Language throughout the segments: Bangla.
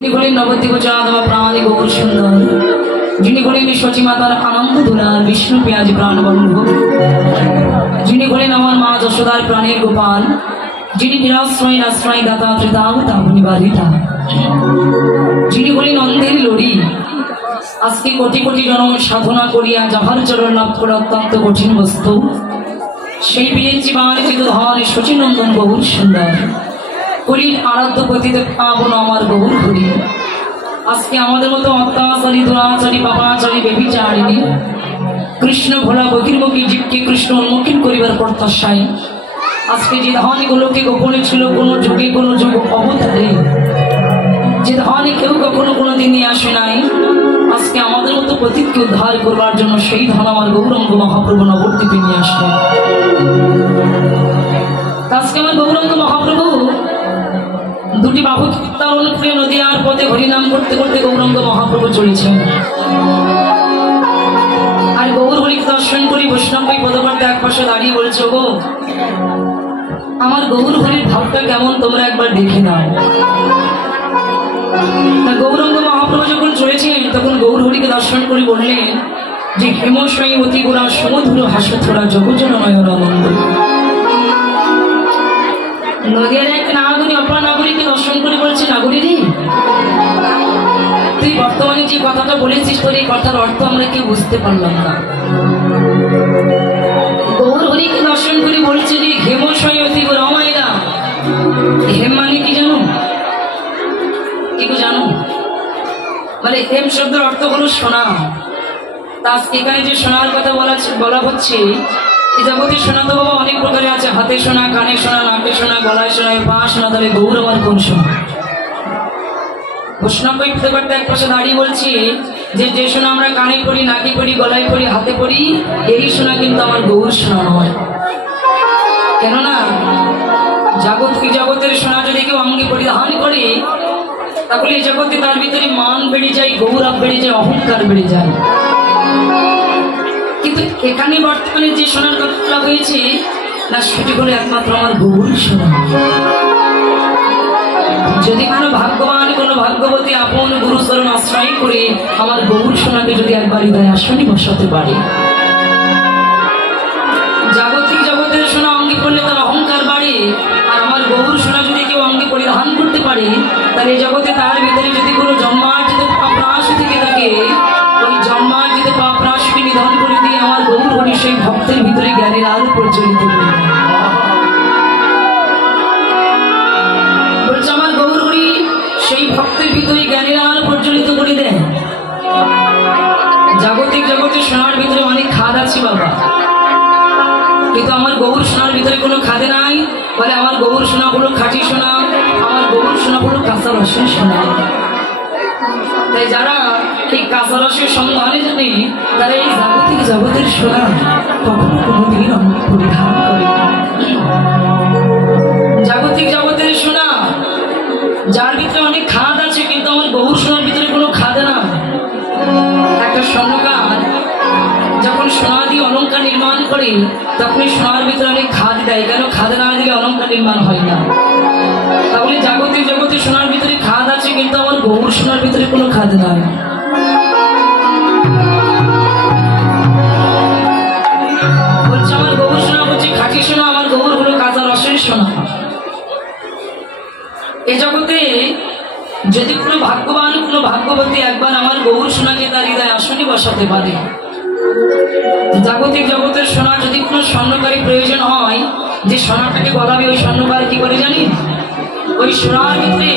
नवद्वीप चाँदवा प्राणी गौर सुंदर जिन्हें बोलें शची मातार आनंद दुलार विष्णु प्याज प्राण बंधु जिन्हें बोलें अमर माँ যশোদার प्राणेर गोपाल যিনি নিরাশ্রয় আশ্রয় দাতা পিতা নিবারিতা যিনি বলেন অন্ধের লড়ি আজকে কোটি কোটি জনম সাধনা করিয়া যাহার চরণ লাভ করা অত্যন্ত কঠিন বস্তু সেই বীর জীবন চিরধন শচীনন্দন গৌর সুন্দর কলির আরাধ্য পতিতে পাবন আমার গৌর হরি আজকে আমাদের মতো অত্যাচারী দুরাচারী পাপাচারী ব্যভিচারিণী কৃষ্ণ ভোলা বহির্মুখী জীবকে কৃষ্ণ উন্মুখীন করিবার প্রত্যাশায় আজকে যে ধানগুলোকে গোপনে ছিল কোনো যুগে কোনো যুগ অবতারে যে ধানে কেউ কখনো কোনোদিন নিয়ে আসে নাই আজকে আমাদের মতো প্রতীককে উদ্ধার করবার জন্য সেই ধান আমার গৌরাঙ্গ মহাপ্রভু নবদ্বীপে নিয়ে আসলেন। আজকে আমার গৌরাঙ্গ মহাপ্রভু দুটি বাহু উত্তোলন করে নদীয়ার পথে হরিনাম করতে করতে গৌরাঙ্গ মহাপ্রভু চলেছেন। আর গৌর হরিকে দর্শন করি বৈষ্ণবী পদকর্তে এক পাশে দাঁড়িয়ে বলছে, গো আমার গৌর হরির ভাবটা কেমন তোমরা একবার দেখে নাও। গৌরাঙ্গ মহাপ্রভু যখন চলেছেন তখন গৌর হরিকে দর্শন করে বললেন যে হেমশয়ী অতি গোড়া সমধুর হাসথোড়া জগজন নয়ন আনন্দ। নদীয়ার এক নাগরী অপরা নাগরীকে দর্শন করে বলছে, নাগরী রে তুই বর্তমানে যে কথাটা বলেছিস তোর এই কথার অর্থ আমরা কেউ বুঝতে পারলাম না। গৌর হরিকে দর্শন করে বলছে যে হেমশয়ী অতি গোড়া মায়েরা, হেম মানে কি জানো? কি জানো? মানে হেম শব্দের অর্থ হলো সোনা। তা এখানে যে সোনার কথা বলা হচ্ছে এই জগতে সোনা তো বাবা অনেক প্রকারের আছে, হাতে সোনা, কানে সোনা, নাকে সোনা, গলায় সোনা, পা সোনা, তাহলে গৌর আমার কোন সোনা? বৈষ্ণব এক পাশে দাঁড়িয়ে বলছি যে যে সোনা আমরা কানে পড়ি, নাকে পড়ি, গলায় পড়ি, হাতে পড়ি, এই সোনা কিন্তু আমার গৌর সোনা নয়। কেননা জগতের সোনা যদি কেউ অঙ্গে পরিধান করে তাহলে এই জগতে তার ভিতরে মান বেড়ে যায়, গৌরব বেড়ে যায়, অহংকার বেড়ে যায়। কিন্তু এখানে বর্তমানে যে সোনার কথা বলা হয়েছে না সেটি হলো একমাত্র আমার গৌর সোনা। যদি কোনো ভাগ্যবান কোনো ভাগ্যবতী আপন গুরু চরণ আশ্রয় করে আমার গৌর সোনাকে যদি একবার হৃদয় আসনে বসাতে পারে, জাগতিক জগতের সোনা অঙ্গে পড়লে তার অহংকার বাড়ে। আর আমার গৌর সোনা যদি কেউ অঙ্গে পরিধান করতে পারে তাহলে এই জগতে তার ভিতরে যদি কোনো জন্মার্জিত পাপরাশ থেকে থাকে, ওই জন্মার্জিত পাপরাশকে নিধন করে দিয়ে আমার গৌর হরি সেই ভক্তের ভিতরে জ্ঞানের আলো প্রজ্বলিত করে বলছে, আমার গৌর হরি সেই ভক্তের ভিতরে জ্ঞানের আলো প্রজ্বলিত করে দেন। জাগতিক জগতের সোনার ভিতরে অনেক খাদ আছে বাবা, কিন্তু আমার গৌর সোনার ভিতরে কোনো খাদে নাই। বলে আমার গৌর সোনা হলো খাঁটি সোনা, আমার গৌর সোনা হলো কাঁচা রসের সোনা। তাই যারা এই কাঁচা রসের সন্ধানে জানে তারা এই জাগতিক জগতের সোনা কখনো কোনোদিন অঙ্গে পরিধান করে। জাগতিক জগতের সোনা যার ভিতরে অনেক খাদ আছে, কিন্তু আমার গৌর সোনার ভিতরে কোনো খাদে না। একটা স্বর্ণকার যখন সোনা দিয়ে অলঙ্কার নির্মাণ করে তখন সোনার ভিতরে অনেক খাদ দেয়, কেন খাদ না দিলে অলঙ্কার নির্মাণ হয় না। তাহলে জাগতিক জগতে সোনার ভিতরে খাদ আছে, কিন্তু আমার গৌর সোনার ভিতরে কোনো খাদ নাই। বলছে আমার গৌর সোনা হচ্ছে খাঁটি সোনা, আমার গৌর হলো কাঁচা রসের সোনা। এ জগতে যদি কোনো ভাগ্যবান কোনো ভাগ্যবতী একবার আমার গৌর সোনাকে তার হৃদয় আসনে বসাতে পারে, জাগতিক জগতের সোনা যদি কোনো স্বর্ণকারী প্রয়োজন হয় যে সোনাটাকে গলাবে, ওই স্বর্ণকার কি করে জানি? ওই সোনার ভিতরে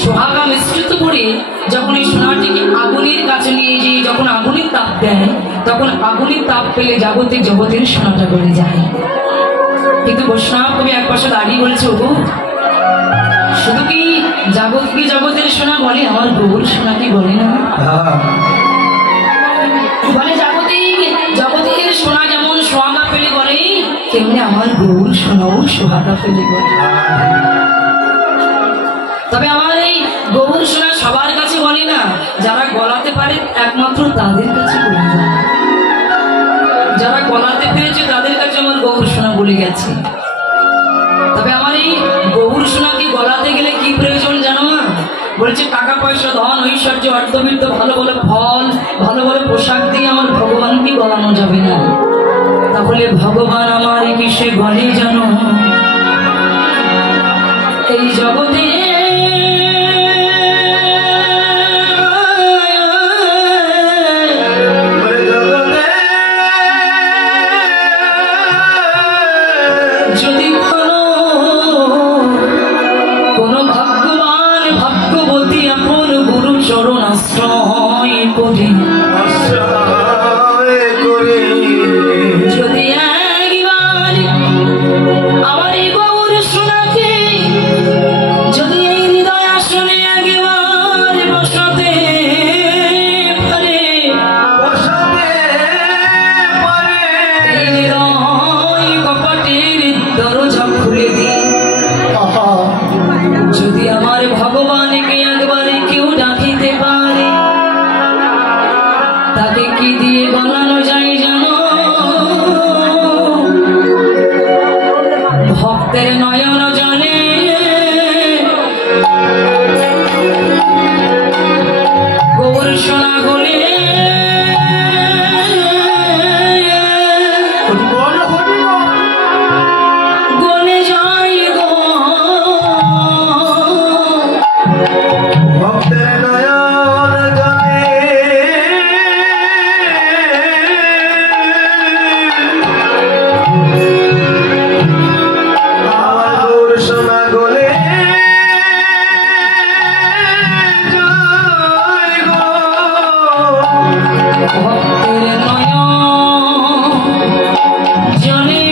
সোহাগা মিশ্রিত করে যখন এই সোনাটিকে আগুনের কাছে নিয়ে যেয়ে যখন আগুনের তাপ দেয় তখন আগুনের তাপ পেলে জাগতিক জগতের সোনাটা গলে যায়। কিন্তু বৈষ্ণব কবি এক পাশে দাঁড়িয়ে বলছে, ওগো শুধু কি জাগতিক জগতের সোনা বলে, আমার গৌর সোনাকে বলে না? বলে জগতের সোনা যেমন সোহাগা পেলে বলে, তেমনি আমার গৌর সোনাও সোহাগা পেলে বলে। তবে আমার এই গৌর সোনা সবার কাছে বলে না, যারা গলাতে পারে একমাত্র তাদের কাছে বলে না। যারা গলাতে পেরেছে তাদের কাছে আমার গৌর সোনা বলে গেছে। তবে আমার এই গৌর সোনাকে গলাতে গেলে কি প্রয়োজন জানো? বলছে টাকা পয়সা ধন ঐশ্বর্য অর্থবিত্ত ভালো ভালো ফল ভালো ভালো পোশাক দিয়ে আমার ভগবানকে গলানো যাবে না। তাহলে ভগবান আমার কিসে গলে জানো? এই জগতে যদি কোনো ভাগ্যবান ভাগ্যবতী আপন গুরু চরণ আশ্রয় করি, যদি একবার আমার এই গৌর সোনাকে যদি এই হৃদয় আসনে একবার বসাতে পারে, হৃদয় কপাটের দরজা খুলে দিই, যদি আমার ভগবানকে একবারে কেউ ডাকিতে পারে, তাকে কি দিয়ে বানানো যায় জানো? ভক্তের নয়ন জলে গৌর সোনা গলে গলে যাই গো, ভক্তের নয়ন জলে আমার গৌর সোনা গলে জয় গো। ভক্তের নয়ন জলে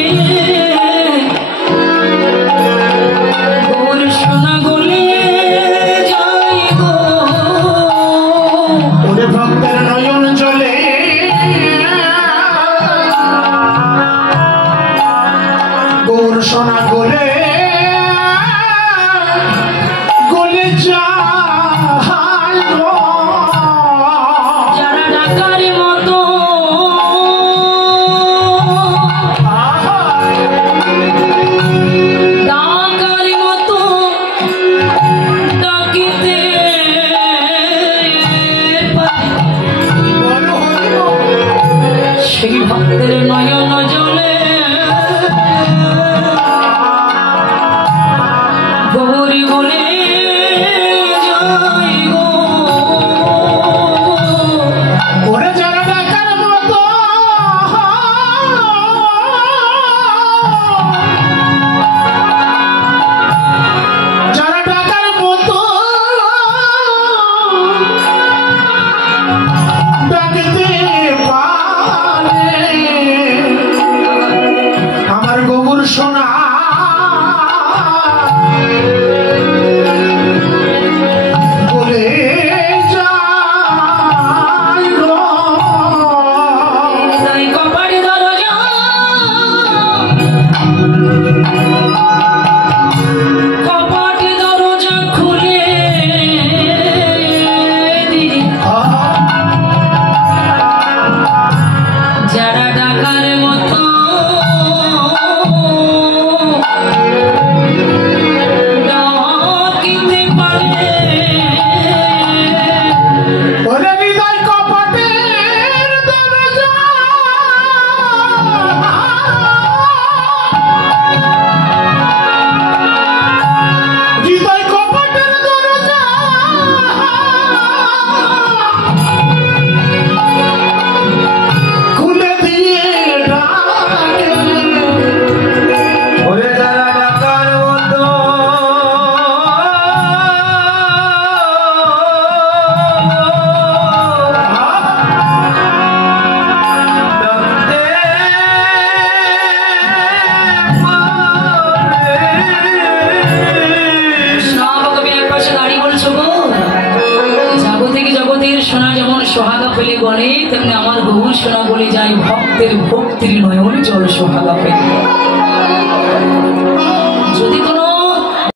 গৌর সোনা গলে যাই গো, ওরে ভক্তের নয়ন জলে গৌর সোনা গলে গলে যায় গো। যারা ডাকার মতো ডাকার মতো ডাকিতে পারে, সেই ভক্তের নয়ন জলে গৌরী বলে যাই গো, ওরে যারা ডাকার মতো যারা ডাকার মতো ডাকতে পারে আমার গৌর সোনা বলে যায় গো। তাই কপাট দরজা কপাট দরজা খুলে দিই, যারা ডাকার মতো ডাকিতে পারে, ওরে হৃদয় কপাটের দরজা হৃদয় কপাটের দরজা খুলে দিয়ে ডাকে ওরে যারা ডাকার মতো কবি এক পাশে দাঁড়িয়ে বলছো গো, জাগতিক জগতের সোনা যেমন সোহাগা পেলে গলে, তেমনি আমার গৌর সোনা বলে যায় ভক্তের ভক্তির নয়ন জল সোহাগা পেলে। যদি কোনো